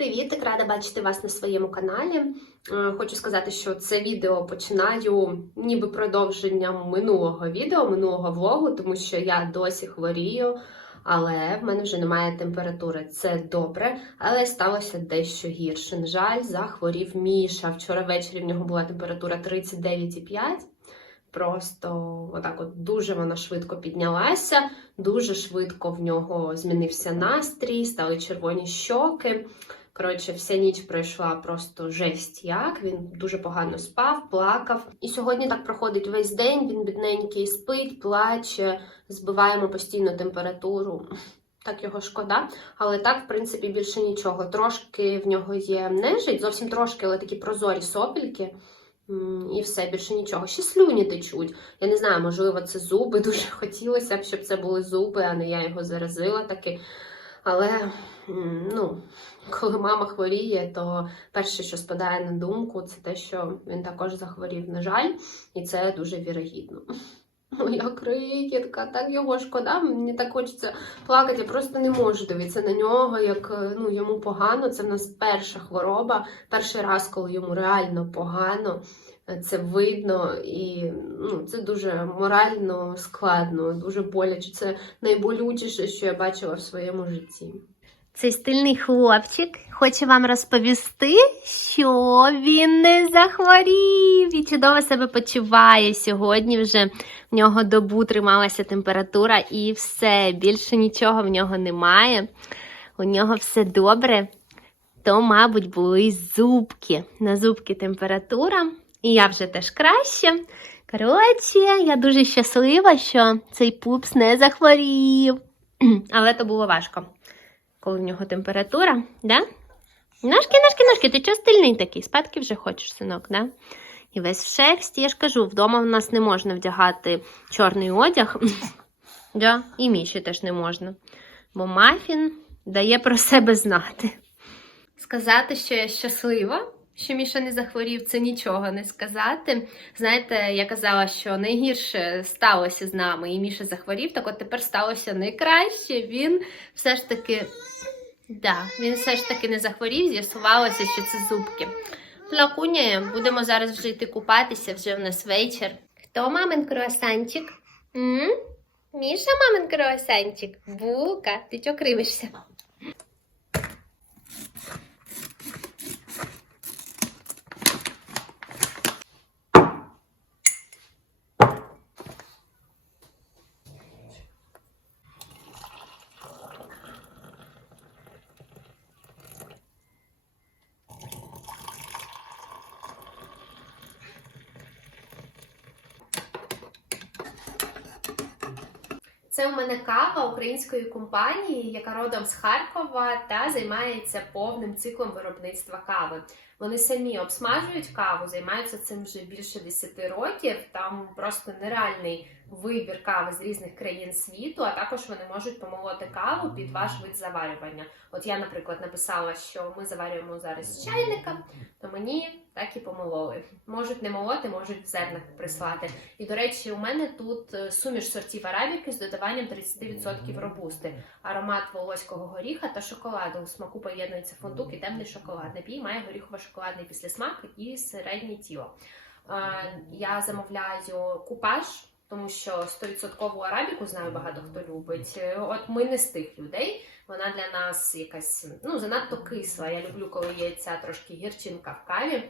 Привіт, рада бачити вас на своєму каналі. Е, Хочу сказати, що це відео починаю ніби продовженням минулого відео, минулого влогу, тому що я досі хворію, але в мене вже немає температури. Це добре, але сталося дещо гірше. На жаль, захворів Міша. Вчора ввечері в нього була температура 39,5. Просто отак от дуже вона швидко піднялася, дуже швидко в нього змінився настрій, стали червоні щоки. Коротше, вся ніч пройшла просто жесть як. Він дуже погано спав, плакав. І сьогодні так проходить весь день. Він бідненький спить, плаче, збиваємо постійно температуру. Так його шкода, але так, в принципі, більше нічого. Трошки в нього є нежить, зовсім трошки, але такі прозорі сопельки. І все, більше нічого. Ще слюні течуть. Я не знаю, можливо, це зуби. Дуже хотілося б, щоб це були зуби, а не я його заразила таки. Але ну, коли мама хворіє, то перше, що спадає на думку, це те, що він також захворів, на жаль, і це дуже вірогідно. Моя крикітка, так його шкода, мені так хочеться плакати, я просто не можу дивитися на нього, як е, ну, йому погано. Це в нас перша хвороба, перший раз, коли йому реально погано. Це видно і ну, це дуже морально складно, дуже боляче. Це найболючіше, що я бачила в своєму житті. Цей стильний хлопчик хоче вам розповісти, що він не захворів і чудово себе почуває. Сьогодні вже в нього добу трималася температура і все, більше нічого в нього немає. У нього все добре. То, мабуть, були зубки. На зубки температура. І я вже теж краще. Коротше, я дуже щаслива, що цей пупс не захворів. Але то було важко коли в нього температура, да? Ножки, ножки, ножки, ти чого стильний такий? Спадки вже хочеш, синок, да? І весь в шерсті, я ж кажу, вдома в нас не можна вдягати чорний одяг. да? І Міші теж не можна. Бо мафін дає про себе знати. Сказати, що я щаслива, що Міша не захворів, це нічого не сказати. Знаєте, я казала, що найгірше сталося з нами, і Міша захворів, так от тепер сталося найкраще. Він все ж таки. Да, він все ж таки не захворів, з'ясувалося, що це зубки. Плакуня, будемо зараз вже йти купатися, вже в нас вечір. Хто мамин круасанчик? М? Міша мамин круасанчик? Бука, ти чого кривишся? Це у мене кава української компанії, яка родом з Харкова та займається повним циклом виробництва кави. Вони самі обсмажують каву, займаються цим вже більше 10 років. Там просто нереальний вибір кави з різних країн світу, а також вони можуть помолоти каву під ваш вид заварювання. От я, наприклад, написала, що ми заварюємо зараз чайника, то мені так і помололи. Можуть не молоти, можуть в зернах прислати. І, до речі, у мене тут е, суміш сортів арабіки з додаванням 30% робусти, аромат волоського горіха та шоколаду. У смаку поєднується фундук і темний шоколад. Напій має горіхово-шоколадний післясмак і середнє тіло. Е, Я замовляю купаж, тому що 100% арабіку знаю багато хто любить. Е, От ми не з тих людей. Вона для нас якась ну занадто кисла. Я люблю, коли є ця трошки гірчинка в каві.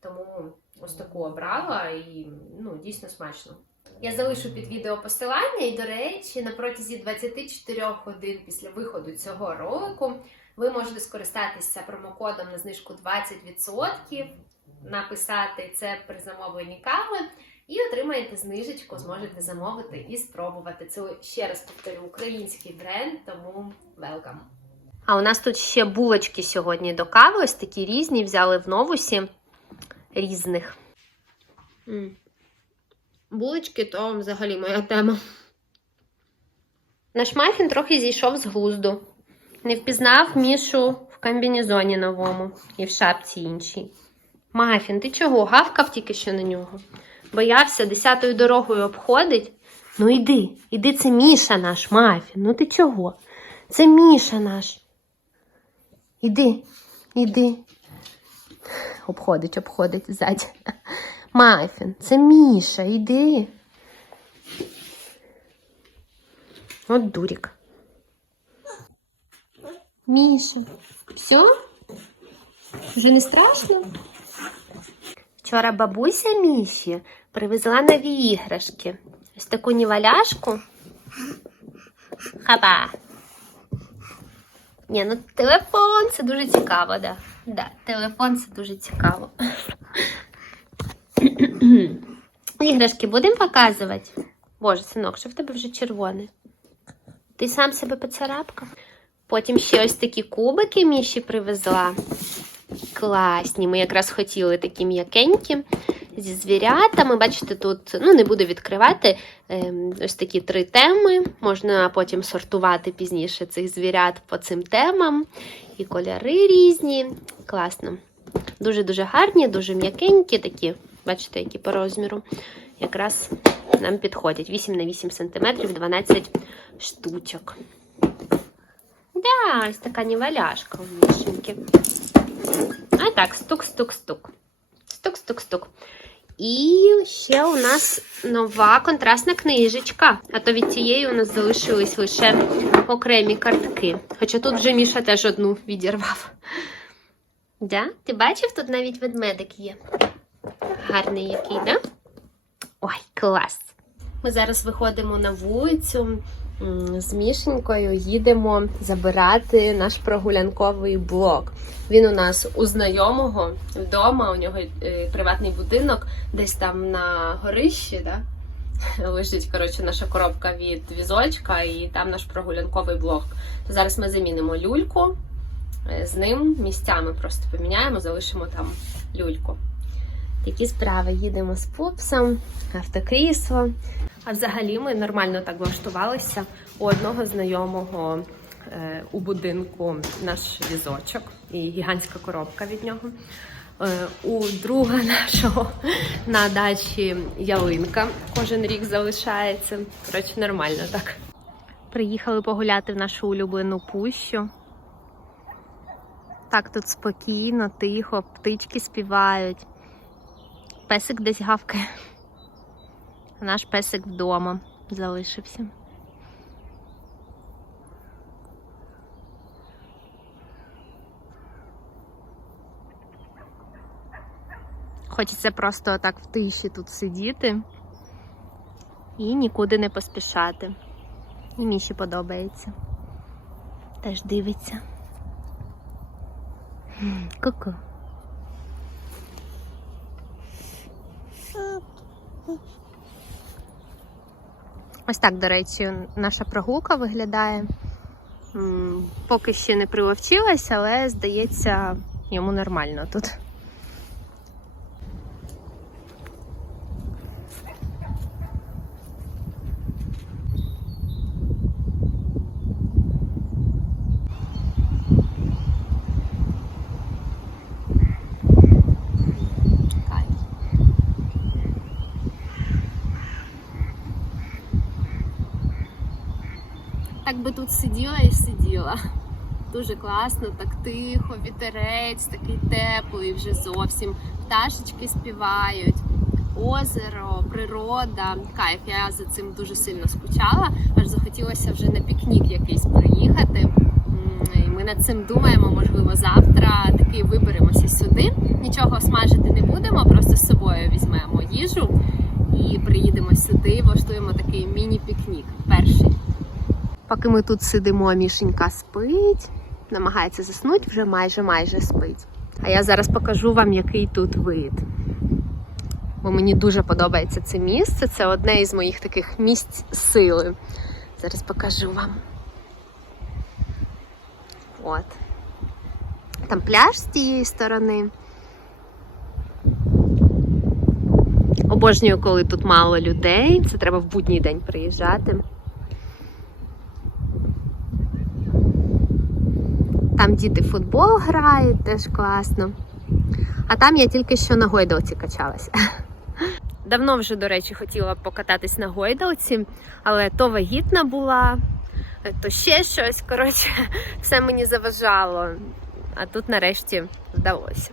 Тому ось таку обрала і ну, дійсно смачно. Я залишу під відео посилання, і, до речі, на протязі 24 годин після виходу цього ролику ви можете скористатися промокодом на знижку 20%, написати це при замовленні кави, і отримаєте знижечку, зможете замовити і спробувати. Це ще раз повторю український бренд, тому welcome. А у нас тут ще булочки сьогодні до кави, ось такі різні, взяли в новусі різних. Булочки то взагалі моя тема. Наш мафін трохи зійшов з глузду. Не впізнав Мішу в комбінезоні новому і в шапці іншій. Мафін, ти чого? Гавкав тільки що на нього. Боявся десятою дорогою обходить. Ну йди, іди, це Міша наш, Мафін. Ну ти чого? Це Міша наш. Іди, Іди. Обходить, обходить ззаді. Мафін, це Міша, іди. От дурік. Міша, все? Вже не страшно? Вчора бабуся Міші привезла нові іграшки. Ось таку ніваляшку. Хапа. Ні, ну телефон це дуже цікаво, да. Да, телефон це дуже цікаво. Іграшки будемо показувати? Боже, синок, що в тебе вже червоне? Ти сам себе поцарапкав? Потім ще ось такі кубики Міші привезла. Класні. Ми якраз хотіли такі м'якенькі зі звірятами. Бачите, тут ну, не буду відкривати ем, ось такі три теми. Можна потім сортувати пізніше цих звірят по цим темам. І кольори різні. Класно. Дуже-дуже гарні, дуже м'якенькі такі. Бачите, які по розміру. Якраз нам підходять 8 на 8 см, 12 штучок. Да, ось така ніваляшка у Мішеньки. А так, стук-стук-стук. Стук-стук-стук. І ще у нас нова контрастна книжечка. А то від цієї у нас залишились лише окремі картки. Хоча тут вже Міша теж одну відірвав. Да? Ти бачив, тут навіть ведмедик є. Гарний який, да? Ой, клас! Ми зараз виходимо на вулицю з Мішенькою, їдемо забирати наш прогулянковий блок. Він у нас у знайомого вдома, у нього е, приватний будинок, десь там на горищі, да? лежить коротше, наша коробка від візочка, і там наш прогулянковий блок. То зараз ми замінимо люльку е, з ним місцями просто поміняємо, залишимо там люльку. Такі справи їдемо з пупсом, автокрісло. А взагалі ми нормально так влаштувалися у одного знайомого е, у будинку наш візочок і гігантська коробка від нього. Е, у друга нашого на дачі ялинка кожен рік залишається. Коротше, нормально так. Приїхали погуляти в нашу улюблену пущу. Так тут спокійно, тихо, птички співають. Песик десь гавкає. Наш песик вдома залишився. Хочеться просто так в тиші тут сидіти і нікуди не поспішати. І Міші подобається. Теж дивиться. М, Ку-ку. Ось так, до речі, наша прогулка виглядає. Поки ще не приловчилась, але здається, йому нормально тут. Так би тут сиділа і сиділа. Дуже класно, так тихо, вітерець такий теплий вже зовсім. Пташечки співають, озеро, природа. Кайф, я за цим дуже сильно скучала. Аж захотілося вже на пікнік якийсь приїхати. І ми над цим думаємо, можливо, завтра таки виберемося сюди. Нічого смажити не будемо, просто з собою візьмемо їжу і приїдемо сюди, влаштуємо такий міні-пікнік. Перший. Поки ми тут сидимо, Мішенька спить, намагається заснути, вже майже майже спить. А я зараз покажу вам, який тут вид. Бо мені дуже подобається це місце. Це одне із моїх таких місць сили. Зараз покажу вам. От. Там пляж з тієї сторони. Обожнюю, коли тут мало людей. Це треба в будній день приїжджати. Там діти футбол грають, теж класно. А там я тільки що на гойдалці качалася. Давно вже, до речі, хотіла покататись на гойдалці, але то вагітна була, то ще щось. Коротше, все мені заважало. а тут нарешті вдалося.